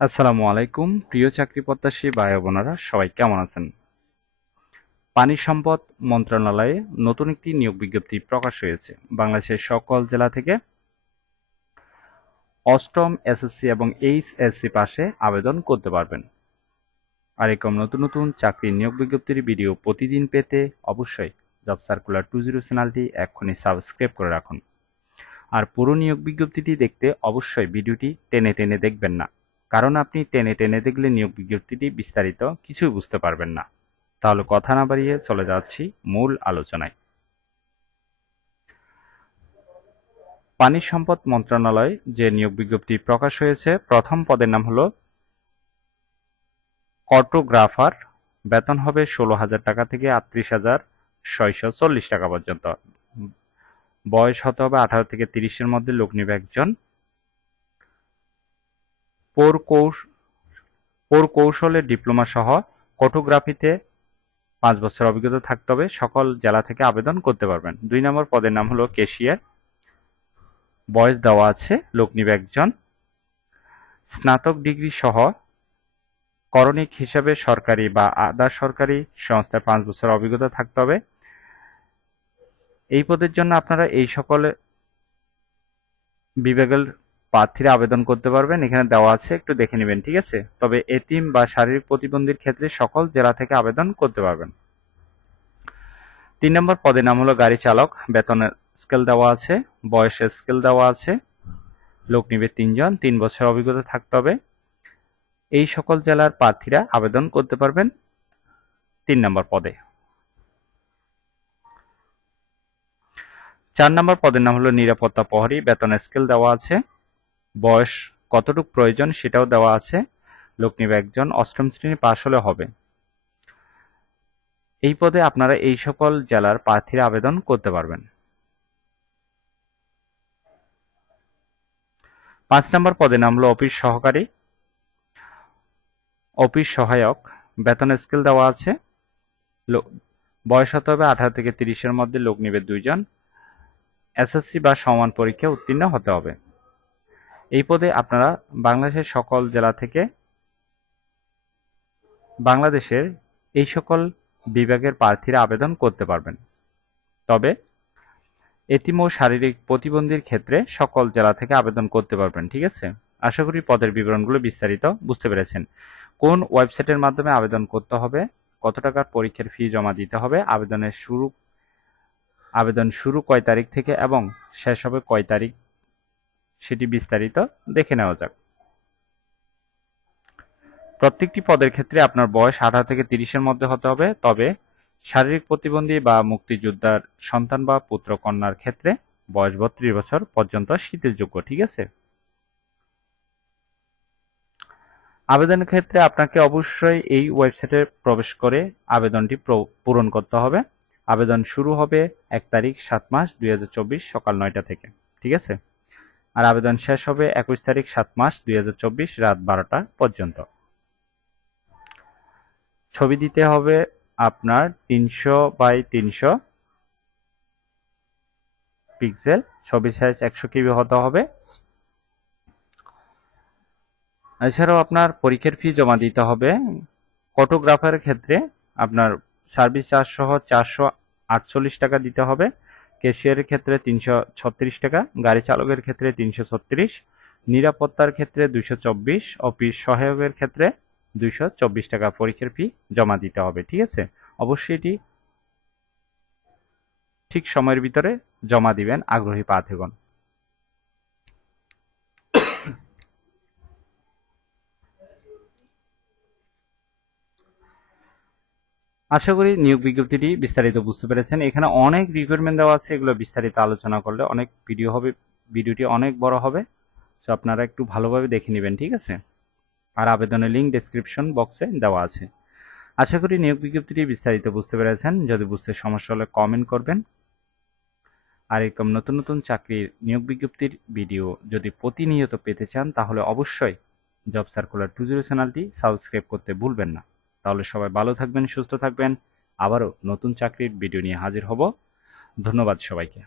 আসসালামু আলাইকুম প্রিয় চাকরি প্রত্যাশী ভাই ও বোনেরা সবাই কেমন আছেন? পানি সম্পদ মন্ত্রণালয়ে নতুন একটি নিয়োগ বিজ্ঞপ্তি প্রকাশ হয়েছে। বাংলাদেশের সকল জেলা থেকে অষ্টম এসএসসি এবং এইচএসসি পাশে আবেদন করতে পারবেন। আর এরকম নতুন নতুন চাকরির নিয়োগ বিজ্ঞপ্তির ভিডিও প্রতিদিন পেতে অবশ্যই জব সার্কুলার 20 চ্যানেলটি এক্ষুনি সাবস্ক্রাইব করে রাখুন। আর পুরো নিয়োগ বিজ্ঞপ্তিটি দেখতে অবশ্যই ভিডিওটি টেনে টেনে দেখবেন না, কারণ আপনি টেনে টেনে দেখলে নিয়োগ বিজ্ঞপ্তিটি বিস্তারিত কিছুই বুঝতে পারবেন না। তাহলে কথা না বাড়িয়ে চলে যাচ্ছি মূল আলোচনায়। পানি সম্পদ মন্ত্রণালয় যে নিয়োগ বিজ্ঞপ্তি প্রকাশ হয়েছে, প্রথম পদের নাম হলো অটোগ্রাফার। বেতন হবে 16,000 টাকা থেকে 38,640 টাকা পর্যন্ত। বয়স হতে হবে 18 থেকে 30-এর মধ্যে। লোক নিবে একজন। প্রকৌশলে ডিপ্লোমা সহ ফটোগ্রাফিতে 5 বছর অভিজ্ঞতা থাকতে হবে। সকল জেলা থেকে আবেদন করতে পারবেন। 2 নম্বর পদের নাম হলো ক্যাশিয়ার। বয়স দেওয়া আছে, লোক নিবে একজন। স্নাতক ডিগ্রি সহ করণিক হিসাবে সরকারি বা আধা সরকারি সংস্থায় 5 বছর অভিজ্ঞতা থাকতে হবে। এই পদের জন্য আপনারা এই সকল বিভাগের প্রার্থীরা আবেদন করতে পারবেন। এখানে দেওয়া আছে, একটু দেখে নেবেন, ঠিক আছে? তবে এতিম বা শারীরিক প্রতিবন্ধীর ক্ষেত্রে সকল জেলা থেকে আবেদন করতে পারবেন। 3 নম্বর পদের নাম হলো গাড়ি চালক। বেতনের স্কেল দেওয়া আছে, বয়সের স্কেল দেওয়া আছে। লোক নিবে 3 জন, 3 বছর অভিজ্ঞতা থাকতে হবে। এই সকল জেলার প্রার্থীরা আবেদন করতে পারবেন 3 নম্বর পদে। 4 নম্বর পদের নাম হলো নিরাপত্তা প্রহরী। বেতনের স্কেল দেওয়া আছে, বয়স কতটুকু প্রয়োজন সেটাও দেওয়া আছে। লোক নিবে একজন, 8ম শ্রেণী পাশ হলে হবে। এই পদে আপনারা এই সকল জেলার প্রার্থীরা আবেদন করতে পারবেন। 5 নম্বর পদের নাম হলো অফিস সহকারী, অফিস সহায়ক। বেতনের স্কেল দেওয়া আছে, বয়স হতে হবে 18 থেকে 30-এর মধ্যে। লোক নিবে 2 জন। এসএসসি বা সমান পরীক্ষা উত্তীর্ণ হতে হবে। এই পদে আপনারা বাংলাদেশের সকল জেলা থেকে বাংলাদেশের এই সকল বিভাগের প্রার্থীরা আবেদন করতে পারবেন। তবে এতিম ও শারীরিক প্রতিবন্ধীর ক্ষেত্রে সকল জেলা থেকে আবেদন করতে পারবেন, ঠিক আছে? আশা করি পদের বিবরণগুলো বিস্তারিত বুঝতে পেরেছেন। কোন ওয়েবসাইটের মাধ্যমে আবেদন করতে হবে, কত টাকার পরীক্ষার ফি জমা দিতে হবে, আবেদন শুরু কয় তারিখ থেকে এবং শেষ হবে কয় তারিখ, সেটি বিস্তারিত দেখে নেওয়া যাক। প্রত্যেকটি পদের ক্ষেত্রে আপনার বয়স 18 থেকে 30-এর মধ্যে হতে হবে। তবে শারীরিক প্রতিবন্ধী বা মুক্তিযোদ্ধার সন্তান বা পুত্র কন্যার ক্ষেত্রে বয়স 32 বছর পর্যন্ত শিথিলযোগ্য, ঠিক আছে? আবেদনের ক্ষেত্রে আপনাকে অবশ্যই এই ওয়েবসাইটে প্রবেশ করে আবেদনটি পূরণ করতে হবে। আবেদন শুরু হবে 1 তারিখ 7 মাস 2024 সকাল 9টা থেকে, ঠিক আছে? আর আবেদন শেষ হবে 21 তারিখ 7 মাস 2024 রাত 12টা পর্যন্ত। ছবি দিতে হবে আপনার 300 বাই 300 পিক্সেল। ছবির সাইজ 100 KB হতে হবে। এছাড়াও আপনার পরীক্ষার ফি জমা দিতে হবে। ফটোগ্রাফারের ক্ষেত্রে আপনার সার্ভিস চার্জ সহ 448 টাকা দিতে হবে। ক্যাশিয়ারের ক্ষেত্রে 336 টাকা, গাড়ি চালকের ক্ষেত্রে 336, নিরাপত্তার ক্ষেত্রে 224, অফিস সহায়কের ক্ষেত্রে 224 টাকা পরীক্ষার ফি জমা দিতে হবে, ঠিক আছে? অবশ্যই এটি ঠিক সময়ের ভিতরে জমা দিবেন আগ্রহী প্রার্থীগণ। আশা করি নিয়োগ বিজ্ঞপ্তিটি বিস্তারিত বুঝতে পেরেছেন। এখানে অনেক রিকোয়ারমেন্ট দেওয়া আছে, এগুলো বিস্তারিত আলোচনা করলে অনেক ভিডিও হবে, ভিডিওটি অনেক বড় হবে। তো আপনারা একটু ভালোভাবে দেখে নেবেন, ঠিক আছে? আর আবেদনের লিঙ্ক ডেসক্রিপশন বক্সে দেওয়া আছে। আশা করি নিয়োগ বিজ্ঞপ্তিটি বিস্তারিত বুঝতে পেরেছেন। যদি বুঝতে সমস্যা হলে কমেন্ট করবেন। আর এরকম নতুন নতুন চাকরির নিয়োগ বিজ্ঞপ্তির ভিডিও যদি প্রতিনিয়ত পেতে চান, তাহলে অবশ্যই জব সার্কুলার 20 চ্যানেলটি সাবস্ক্রাইব করতে ভুলবেন না। তাহলে সবাই ভালো থাকবেন, সুস্থ থাকবেন। আবারও নতুন চাকরির ভিডিও নিয়ে হাজির হব। ধন্যবাদ সবাইকে।